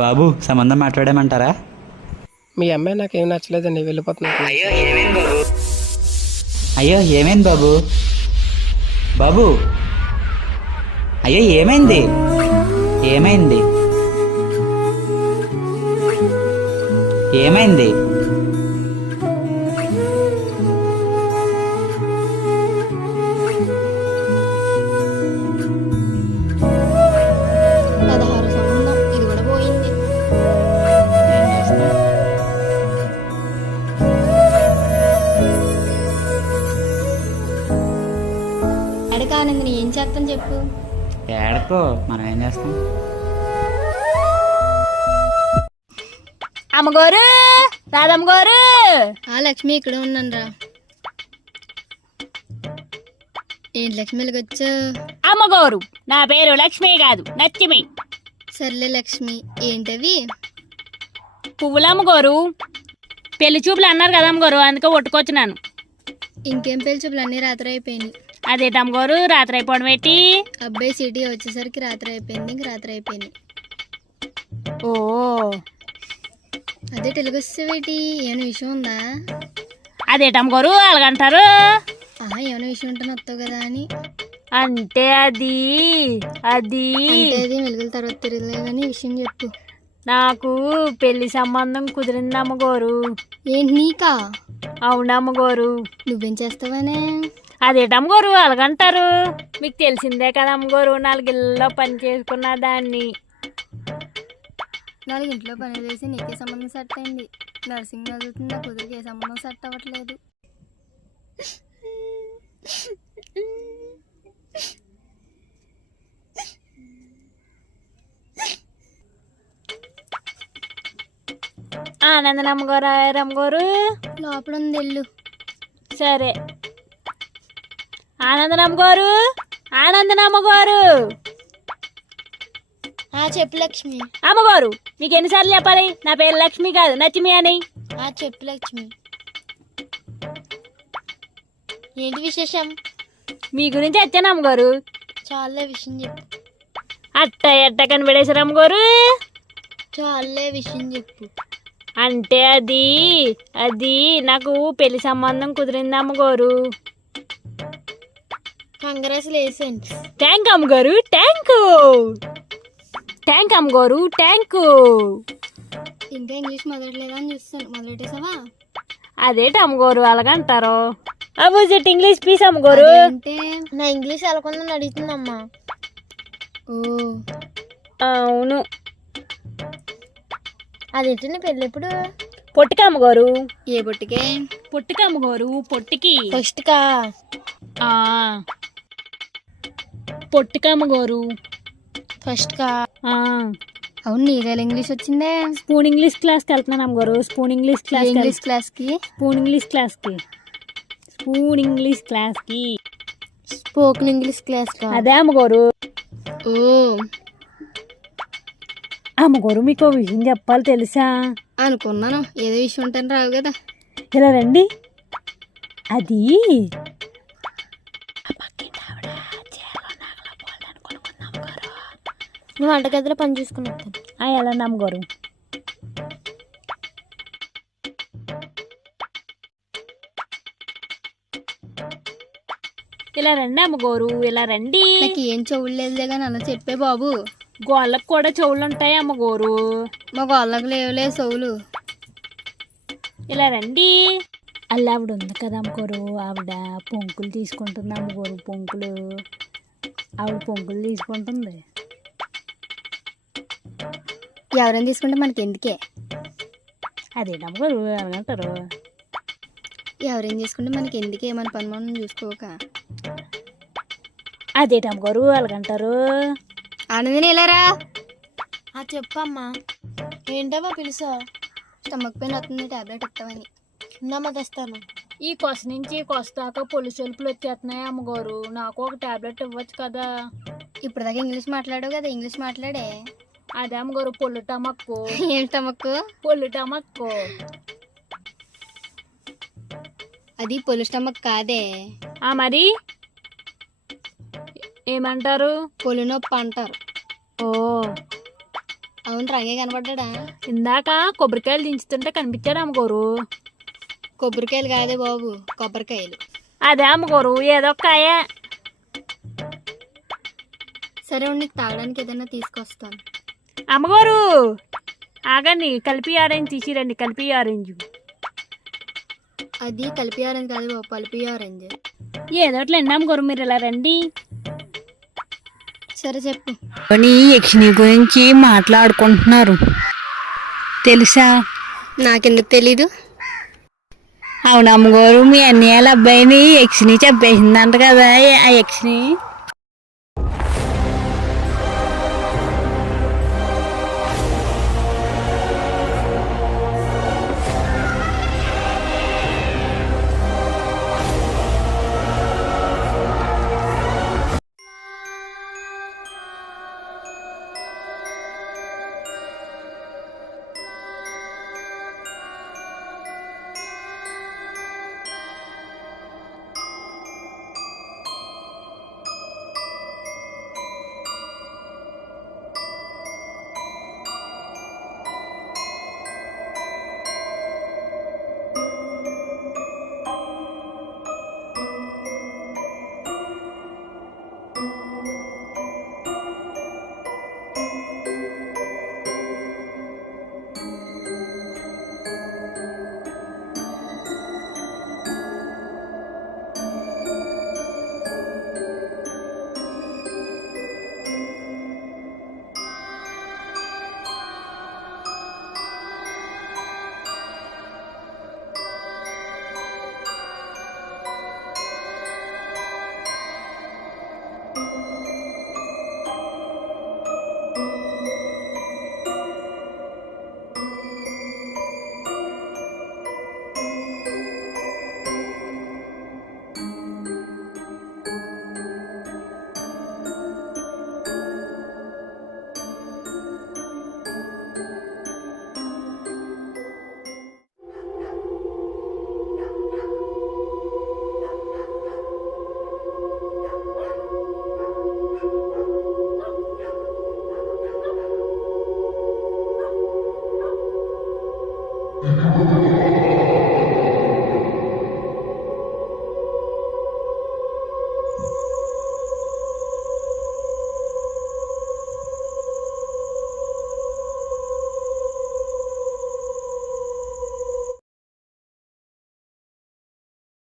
బాబు సంబంధం మాట్లాడమంటారా? మీ అమ్మాయి నాకేం నచ్చలేదండి, వెళ్ళిపోతున్నాను. అయ్యో ఏమైంది బాబు? బాబు అయ్యో ఏమైంది? ఏమైంది? ఏమైంది? పదహారు సంబంధం ఇది కూడా పోయింది. ఏం చేస్తాం? అడగానందని ఏం చేస్తాను చెప్పు. ఏడకో, మనం ఏం చేస్తాం? అమ్మగారు, రాధమ్మ గారు. ఆ లక్ష్మి ఇక్కడ ఉన్నాను రా. ఏంటి లక్ష్మి వెలుగొచ్చు? అమ్మగారు, నా పేరు లక్ష్మి కాదు నచ్చిమి. సర్లే లక్ష్మి, ఏంటవి? పువ్వులు అమ్మగారు. పెళ్లి చూపులు అన్నారు కదా అమ్మగారు, అందుకే ఒట్టుకొచ్చినాను. ఇంకేం పెళ్లి చూపులు అన్నీ రాత్రి అయిపోయినాయి. అదేంటి అమ్మగారు, రాత్రి అయిపోవడం ఏంటి? అబ్బాయి సిటీ వచ్చేసరికి రాత్రి అయిపోయింది. ఇంక రాత్రి అయిపోయింది. ఓ, అదే తెలుగొచ్చేవేటి? ఏమైనా విషయం ఉందా? అదేంటి అమ్మగారు అలాగంటారు? ఏమైనా విషయం ఉంటే వస్తావు కదా అని. అంటే అది అది అంటే అది వెలుగుల తర్వాత తిరగలేదని విషయం చెప్పు. నాకు పెళ్లి సంబంధం కుదిరింది అమ్మగారు. ఏంటి నీకా? అవునమ్మగారు. నువ్వేం చేస్తావనే? అదేంటి అమ్మగారు అలాగంటారు? మీకు తెలిసిందే కదా అమ్మగారు, 4 ఇళ్ళలో పని చేసుకున్న దాన్ని. 4 ఇంట్లో పని చేసి నీకే సంబంధం సెట్ అయింది. నర్సింగ్ చదువుతుంది, నా కుదిరికి ఏ సంబంధం సెట్ అవ్వట్లేదు. ఆనందనమ్మ గారు, రమ్మ గారు లోపల ఉంది వెళ్ళు. సరే. ఆనందనమ్మ గారు, ఆనందనమ్మ గారు. చెప్పు లక్ష్మి. అమ్మగారు, మీకు ఎన్నిసార్లు చెప్పాలి నా పేరు లక్ష్మి కాదు నచ్చిమి అని? చెప్పు లక్ష్మి. ఏంటి విశేషం? మీ గురించి వచ్చాను అమ్మగారు. చాలే విషయం చెప్పు. ఎట్ట కనిపెడేశారు అమ్మగారు. చాలే విషయం చెప్పు. అంటే అది అది నాకు పెళ్లి సంబంధం కుదిరింది అమ్మగారు. కంగ్రాచులేషన్స్. థ్యాంక్ అమ్మగారు, థ్యాంక్ అమ్మగారు, థ్యాంక్. ఇంకా ఇంగ్లీష్ మొదలట్లేదా అని చూస్తాను. మొదలెట్టేసావా? అదేంటి అమ్మగారు అలాగంటారు? అపోజిట్ ఇంగ్లీష్ ప్లీజ్ అమ్మగారు. అంటే నా ఇంగ్లీష్ ఎలాగొందని అడుగుతుందమ్మా. ఓ అవును. అదేంటి నీ పెళ్ళి ఎప్పుడు? పొట్టిక అమ్మగారు. ఏ పొట్టికే? పొట్టిక అమ్మగారు, పొట్టికి. ఫస్ట్ కా? పొట్టిక అమ్మగారు. ఫస్ట్ కా? ఆ, అవును, నీదేలా ఇంగ్లీష్ వచ్చిందే? స్పూన్ ఇంగ్లీష్ క్లాస్కి వెళ్తున్నాను అమ్మగారు. Spoon English class. ఇంగ్లీష్ క్లాస్కి? స్పూన్ ఇంగ్లీష్ క్లాస్కి. స్పూన్ ఇంగ్లీష్ క్లాస్కి. స్పోకెన్ ఇంగ్లీష్ క్లాస్ కా? అదే అమ్మగారు. ఓ అమ్మగారు, మీకు విషయం చెప్పాలి తెలుసా? అనుకున్నాను, ఏదో విషయం ఉంటాను రావు కదా. ఇలా రండి. అది నువ్వు వంటగదిలో పని చూసుకుని వస్తాను. ఎలా అమ్మగారు? ఇలా రండి అమ్మగారు, ఇలా రండి. నాకు ఏం చెవులు లేదులే కానీ అలా చెప్పే బాబు. గోళ్ళకు కూడా చెవులు ఉంటాయి అమ్మగారు. మా గోళ్ళకు లేవులే చెవులు. ఇలా రండి. అల్ల ఆవిడ ఉంది కదా అమ్మగారు, ఆవిడ పొంకులు తీసుకుంటుంది అమ్మగారు. పొంకులు ఆవిడ పొంకులు తీసుకుంటుంది. ఎవరైనా తీసుకుంటే మనకి ఎందుకే? అదేంటి అమ్మగారు అలాగంటారు? ఎవరైనా తీసుకుంటే మనకి ఎందుకే? మన పని మనం చూసుకోక. అదేంటి అమ్మగారు అలాగంటారు? ఆనందిని ఇలారా. చెప్పమ్మా. ఏంటమ్మా పిలుసా? స్టమక్ పెయిన్ వస్తుంది, టాబ్లెట్ ఇస్తామని. నమ్మ తెస్తాను. ఈ కొస నుంచి కొస దాకా పొలి సొలుపులు వచ్చేస్తున్నాయి అమ్మగారు, నాకు ఒక టాబ్లెట్ ఇవ్వచ్చు కదా? ఇప్పుడు దాకా ఇంగ్లీష్ మాట్లాడావు కదా, ఇంగ్లీష్ మాట్లాడే. అదే అమ్మగారు, పొల్లు టమక్కు. ఏం స్టమక్? పొల్లు టమక్కు. అది పొలి స్టమక్ కాదే. మరి ఏమంటారు? పొలి నొప్పి అంటారు. ఓ, అవును రంగే కనపడ్డా? ఇందాక కొబ్బరికాయలు దించుతుంటే కనిపించాడు అమ్మగోరు. కొబ్బరికాయలు కాదే బాబు, కొబ్బరికాయలు. అదే అమ్మగోరు, ఏదో ఒక కాయ. సరే ఉండి నీకు తాగడానికి ఏదైనా తీసుకొస్తాను. అమ్మగోరు ఆగండి, కలిపి ఆరెంజ్ తీసిరండి, కలిపి ఆరెంజ్. అది కలిపి ఆరెంజ్ కాదు బాబు, పలిపి ఆరెంజ్. ఏదోట్లండి అమ్మగోరు, మీరు ఇలా రండి. సరే చెప్పు. యక్షిని గురించి మాట్లాడుకుంటున్నారు తెలుసా? నాకెందుకు తెలీదు? అవును అమ్మగారు, మీ అన్నయ్యల అబ్బాయిని యక్షిని చెప్పేసిందంట కదా. ఆ యక్షిని